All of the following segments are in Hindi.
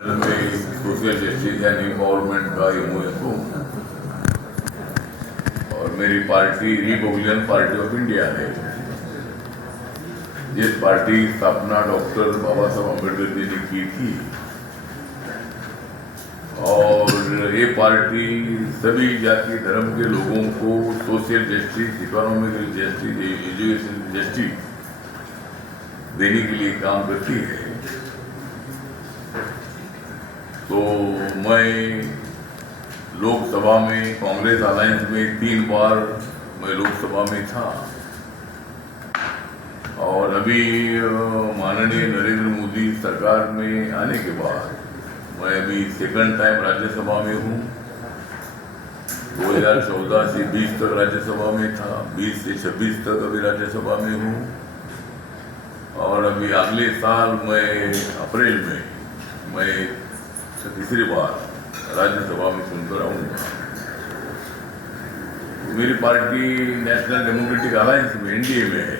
में सोशल जस्टिस एंड एम्पावरमेंट का एमओएस हूँ और मेरी party Republican party of India है, जिस पार्टी की स्थापना डॉक्टर बाबा साहब अम्बेडकर जी ने की थी। और ये पार्टी सभी जाति धर्म के लोगों को social justice, economic justice, education justice देने के लिए काम करती है। तो मैं लोकसभा में कांग्रेस अलायंस में 3 बार मैं लोकसभा में था और अभी माननीय नरेंद्र मोदी सरकार में आने के बाद मैं अभी सेकंड टाइम राज्यसभा में हूँ। 2014 से 20 तक राज्यसभा में था, 20 से 26 तक अभी राज्यसभा में हूँ और अभी अगले साल मैं अप्रैल में मैं तीसरी बार राज्यसभा में सुनकर आऊंगा। मेरी पार्टी नेशनल डेमोक्रेटिक अलायंस में एनडीए में है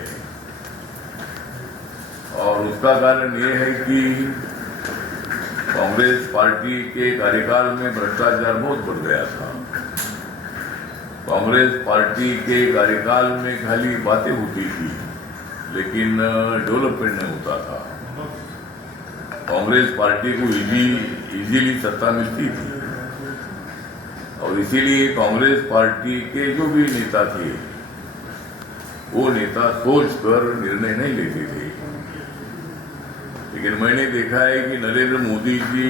और उसका कारण ये है कि कांग्रेस पार्टी के कार्यकाल में भ्रष्टाचार बहुत बढ़ गया था। कांग्रेस पार्टी के कार्यकाल में खाली बातें होती थी लेकिन डेवलपमेंट नहीं होता था। कांग्रेस पार्टी को इजीली सत्ता मिलती थी और इसीलिए कांग्रेस पार्टी के जो भी नेता थे वो नेता सोचकर निर्णय नहीं लेते थे। लेकिन मैंने देखा है कि नरेंद्र मोदी जी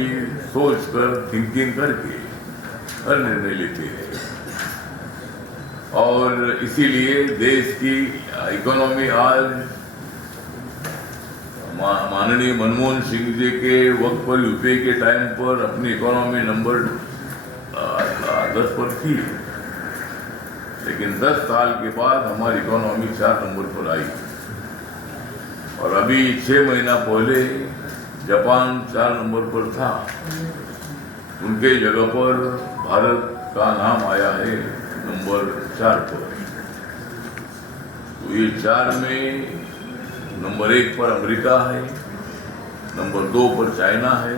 सोचकर थिंकिंग करके हर निर्णय लेते हैं और इसीलिए देश की इकोनॉमी आज माननीय मनमोहन सिंह जी के वक्त पर यूपीए के टाइम पर अपनी इकोनॉमी नंबर 10 पर थी, लेकिन 10 साल के बाद हमारी इकोनॉमी 4 नंबर पर आई और अभी 6 महीना पहले जापान 4 नंबर पर था, उनके जगह पर भारत का नाम आया है नंबर 4 पर। तो ये 4 में नंबर 1 पर अमेरिका है, नंबर 2 पर चाइना है,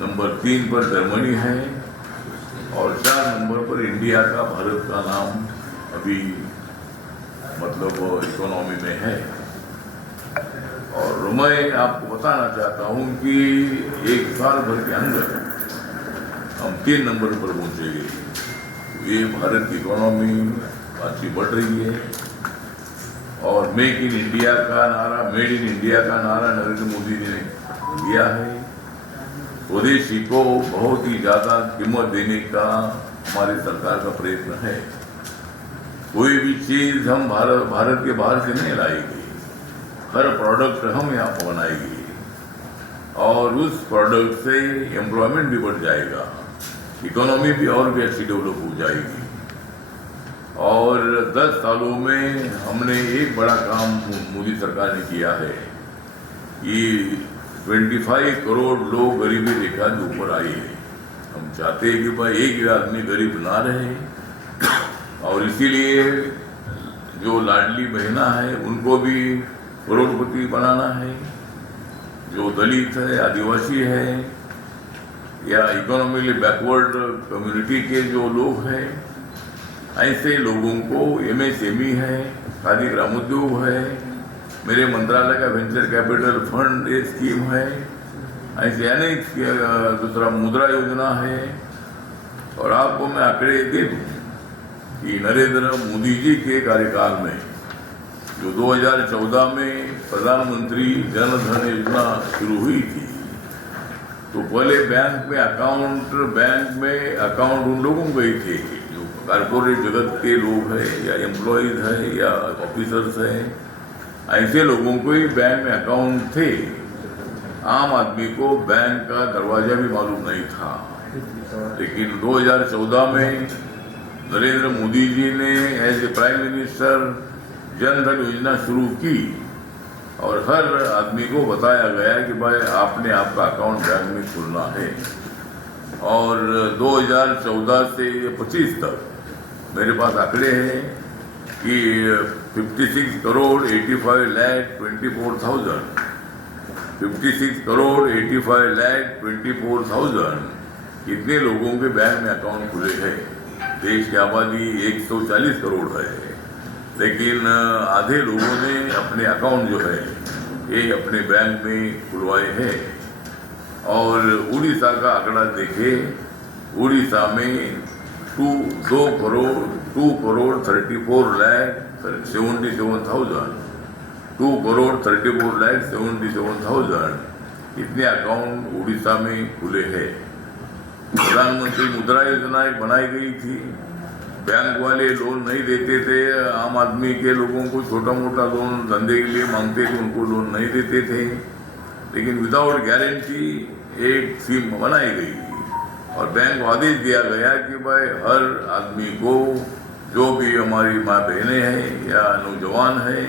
नंबर 3 पर जर्मनी है और 4 नंबर पर इंडिया का, भारत का नाम अभी मतलब इकोनॉमी में है। और मैं आपको बताना चाहता हूं कि 1 साल भर के अंदर हम 3 नंबर पर पहुंचेंगे। ये भारत की इकोनॉमी अच्छी बढ़ रही है और मेक इन इंडिया का नारा, मेड इन इंडिया का नारा नरेंद्र मोदी जी ने दिया है। स्वदेशी को बहुत ही ज्यादा कीमत देने का हमारी सरकार का प्रयत्न है। कोई भी चीज हम भारत के बाहर से नहीं लाएंगे, हर प्रोडक्ट हम यहाँ पर बनाएंगे और उस प्रोडक्ट से एम्प्लॉयमेंट भी बढ़ जाएगा, इकोनॉमी भी और भी अच्छी डेवलप हो जाएगी। और 10 सालों में हमने एक बड़ा काम मोदी सरकार ने किया है कि 25 करोड़ लोग गरीबी रेखा के ऊपर आए हैं। हम चाहते हैं कि भाई एक भी आदमी गरीब ना रहे और इसीलिए जो लाडली बहना है उनको भी करोड़पति बनाना है। जो दलित है, आदिवासी है या इकोनॉमिकली बैकवर्ड कम्युनिटी के जो लोग हैं, ऐसे लोगों को एमएसएमई है, खादी ग्रामोद्योग है, मेरे मंत्रालय का वेंचर कैपिटल फंड ये स्कीम है, ऐसे अनेक दूसरा मुद्रा योजना है। और आपको मैं आंकड़े दे दूं कि नरेंद्र मोदी जी के कार्यकाल में जो 2014 में प्रधानमंत्री जन धन योजना शुरू हुई थी, तो पहले बैंक में अकाउंट उन लोगों को ही थे जो कारपोरेट जगत के लोग हैं या एम्प्लॉयज हैं या ऑफिसर्स हैं, ऐसे लोगों को ही बैंक में अकाउंट थे। आम आदमी को बैंक का दरवाजा भी मालूम नहीं था। लेकिन 2014 में नरेंद्र मोदी जी ने as a prime minister Jan Dhan योजना शुरू की और हर आदमी को बताया गया कि भाई आपने आपका अकाउंट बैंक में खोलना है। और 2014 से 25 तक मेरे पास आंकड़े हैं कि 56 करोड़ 85 लाख 24,000 56 करोड़ 85 लाख 24,000 इतने लोगों के बैंक में अकाउंट खुले हैं। देश की आबादी 140 करोड़ है, लेकिन आधे लोगों ने अपने अकाउंट जो है ये अपने बैंक में खुलवाए हैं। और उड़ीसा का आंकड़ा देखें, उड़ीसा में 2 करोड़ 34 लाख 77,000 2 करोड़ 34 लाख 77,000 इतने अकाउंट उड़ीसा में खुले हैं। प्रधानमंत्री मुद्रा योजना एक बनाई गई थी। बैंक वाले लोन नहीं देते थे, आम आदमी के लोगों को छोटा मोटा लोन धंधे के लिए मांगते थे, उनको लोन नहीं देते थे। लेकिन विदाउट गारंटी एक स्कीम बनाई गई और बैंक को आदेश दिया गया कि भाई हर आदमी को, जो भी हमारी माँ बहनें हैं या नौजवान हैं,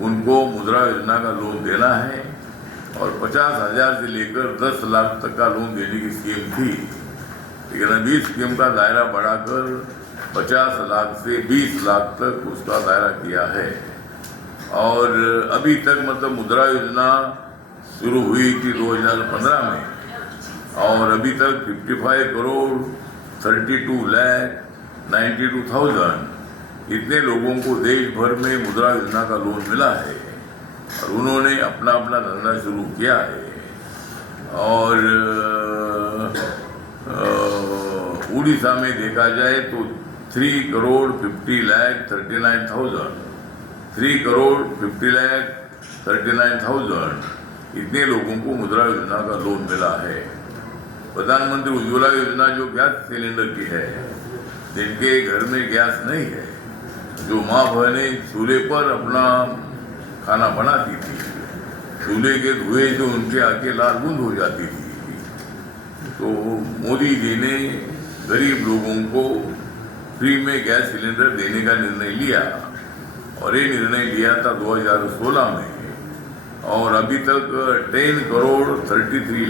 उनको मुद्रा योजना का लोन देना है। और 50,000 से लेकर 10 लाख तक का लोन देने की स्कीम थी। लेकिन अभी स्कीम का दायरा बढ़ाकर 50 लाख से 20 लाख तक उसका दायरा किया है। और अभी तक मतलब मुद्रा योजना शुरू हुई थी 2015 में, और अभी तक 55 करोड़ 32 लाख 92,000 इतने लोगों को देश भर में मुद्रा योजना का लोन मिला है और उन्होंने अपना अपना धंधा शुरू किया है। और उड़ीसा में देखा जाए तो 3 करोड़ 50 लाख 39,000 3 करोड़ 50 लाख 39,000 इतने लोगों को मुद्रा योजना का लोन मिला है। प्रधानमंत्री उज्ज्वला योजना जो गैस सिलेंडर की है, जिनके घर में गैस नहीं है, जो माँ बहनें चूल्हे पर अपना खाना बनाती थी, चूल्हे के धुएं जो उनके आके लाल बूंद हो जाती थी, तो मोदी जी ने गरीब लोगों को फ्री में गैस सिलेंडर देने का निर्णय लिया। और ये निर्णय लिया था 2016 में, और अभी तक 10 करोड़ 33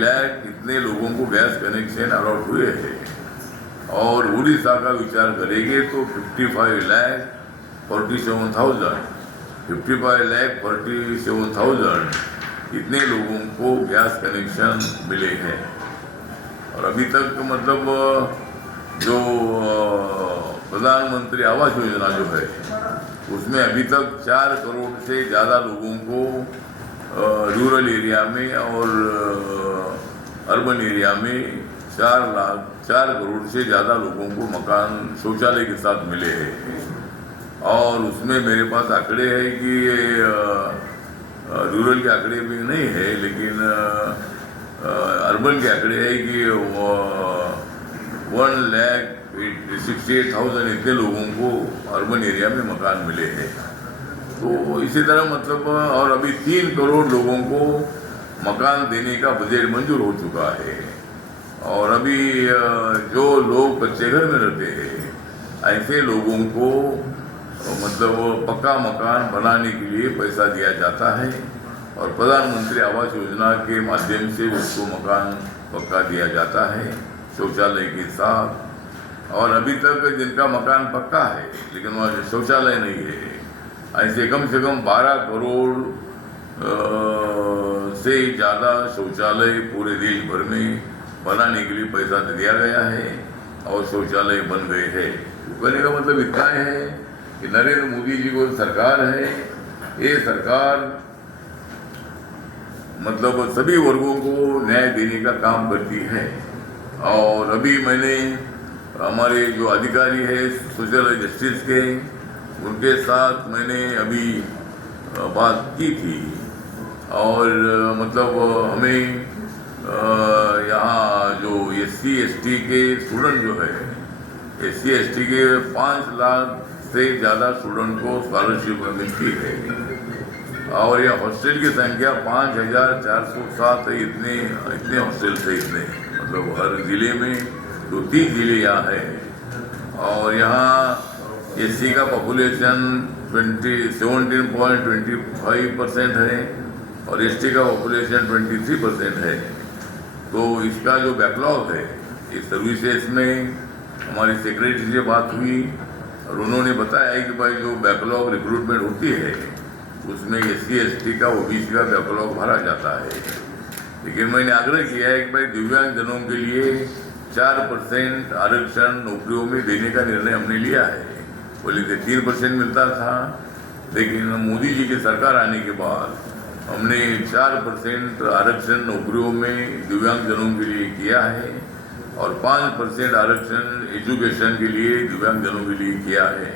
लाख इतने लोगों को गैस कनेक्शन अलॉट हुए हैं। और उड़ीसा का विचार करेंगे तो 55 लाख 47,000 इतने लोगों को गैस कनेक्शन मिले हैं। और अभी तक मतलब जो प्रधानमंत्री आवास योजना जो है, उसमें अभी तक 4 करोड़ से ज़्यादा लोगों को रूरल एरिया में और अर्बन एरिया में 4 करोड़ से ज़्यादा लोगों को मकान शौचालय के साथ मिले हैं। और उसमें मेरे पास आंकड़े हैं कि रूरल के आंकड़े भी नहीं है, लेकिन अर्बन के आंकड़े हैं कि 1,68,000 इतने लोगों को अर्बन एरिया में मकान मिले हैं। तो इसी तरह मतलब और अभी 3 करोड़ लोगों को मकान देने का बजट मंजूर हो चुका है। और अभी जो लोग कच्चे घर में रहते हैं, ऐसे लोगों को मतलब पक्का मकान बनाने के लिए पैसा दिया जाता है और प्रधानमंत्री आवास योजना के माध्यम से उसको मकान पक्का दिया जाता है शौचालय के साथ। और अभी तक जिनका मकान पक्का है लेकिन वहाँ शौचालय नहीं है, ऐसे कम से कम 12 करोड़ से ज़्यादा शौचालय पूरे देश भर में बनाने के लिए पैसा दिया गया है और शौचालय बन गए हैं। कहने का मतलब इतना है कि नरेंद्र मोदी जी को सरकार है, ये सरकार मतलब सभी वर्गों को न्याय देने का काम करती है। और अभी मैंने हमारे जो अधिकारी है सोशल जस्टिस के, उनके साथ मैंने अभी बात की थी और मतलब हमें यहाँ जो SC ST के स्टूडेंट जो है, SC ST के 5 लाख से ज़्यादा स्टूडेंट को स्कॉलरशिप मिलती है और यह हॉस्टल की संख्या 5,407 है। इतने हॉस्टल थे, इतने मतलब हर ज़िले में 2-3 ज़िले यहाँ है। और यहाँ SC का पॉपुलेशन 17.25% है और ST का पॉपुलेशन 23% है। तो इसका जो बैकलॉग है इस सर्विसेज में हमारी सेक्रेटरी से बात हुई और उन्होंने बताया कि भाई जो बैकलॉग रिक्रूटमेंट होती है उसमें SC/ST का OBC का बैकलॉग भरा जाता है। लेकिन मैंने आग्रह किया है कि भाई दिव्यांगजनों के लिए 4% आरक्षण नौकरियों में देने का निर्णय हमने लिया है। बोले कि 3% मिलता था, लेकिन मोदी जी की सरकार आने के बाद हमने 4% आरक्षण नौकरियों में दिव्यांगजनों के लिए किया है और 5% आरक्षण एजुकेशन के लिए दिव्यांगजनों के लिए किया है।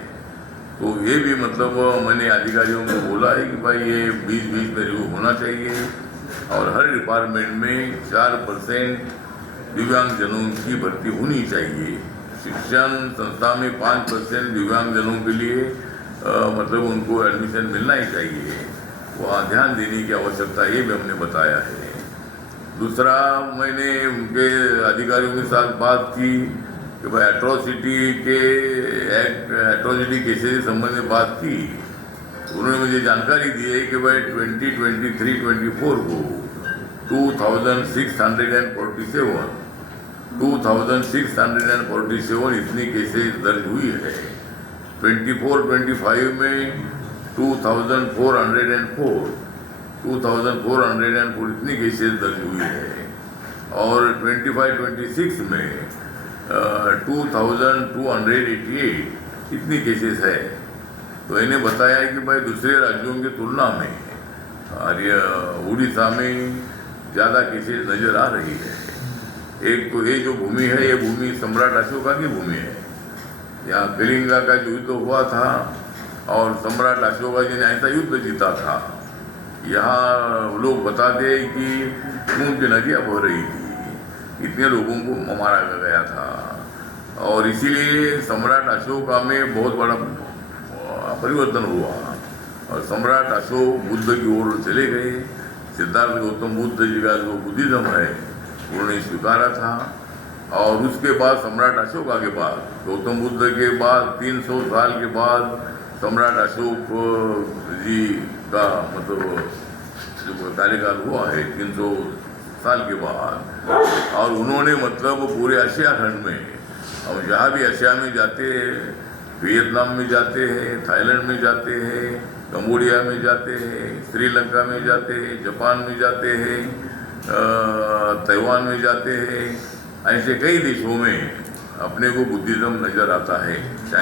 तो ये भी मतलब मैंने अधिकारियों को बोला है कि भाई ये 20-20 में रिव्यू होना चाहिए और हर डिपार्टमेंट में 4% दिव्यांगजनों की भर्ती होनी चाहिए। शिक्षण संस्था में 5% दिव्यांगजनों के लिए मतलब उनको एडमिशन मिलना ही चाहिए, वहाँ ध्यान देने की आवश्यकता ये भी हमने बताया है। दूसरा, मैंने उनके अधिकारियों के साथ बात की कि भाई एट्रोसिटी केसेस के संबंध में बात की। उन्होंने मुझे जानकारी दी है कि भाई 2023-24 को 2647 इतनी केसेस दर्ज हुई है। 24-25 में 2404 इतनी केसेस दर्ज हुई है और 25-26 में 2288 इतनी केसेस है। तो इन्हें बताया कि भाई दूसरे राज्यों की तुलना में उड़ीसा में ज़्यादा केसेस नज़र आ रही है। एक तो ये जो भूमि है, ये भूमि सम्राट अशोका की भूमि है। यहाँ कलिंगा का जो युद्ध हुआ था और सम्राट अशोका जी ने ऐसा युद्ध जीता था। यहाँ लोग बताते हैं कि खून की नदियाँ बह रही थी, इतने लोगों को मारा गया था और इसीलिए सम्राट अशोका में बहुत बड़ा परिवर्तन हुआ और सम्राट अशोक बुद्ध की ओर चले गए। सिद्धार्थ गौतम बुद्ध जी का जो बुद्धिज्म है उन्होंने स्वीकारा था और उसके बाद सम्राट अशोका के बाद, गौतम बुद्ध के बाद 300 साल के बाद सम्राट अशोक जी का मतलब जो कार्यकाल हुआ है 300 साल के बाद। और उन्होंने मतलब पूरे एशिया खंड में, हम जहाँ भी एशिया में जाते हैं, वियतनाम में जाते हैं, थाईलैंड में जाते हैं, कंबोडिया में जाते हैं, श्रीलंका में जाते हैं, जापान में जाते हैं, ताइवान में जाते हैं, ऐसे कई देशों में अपने को बुद्धिज्म नजर आता है।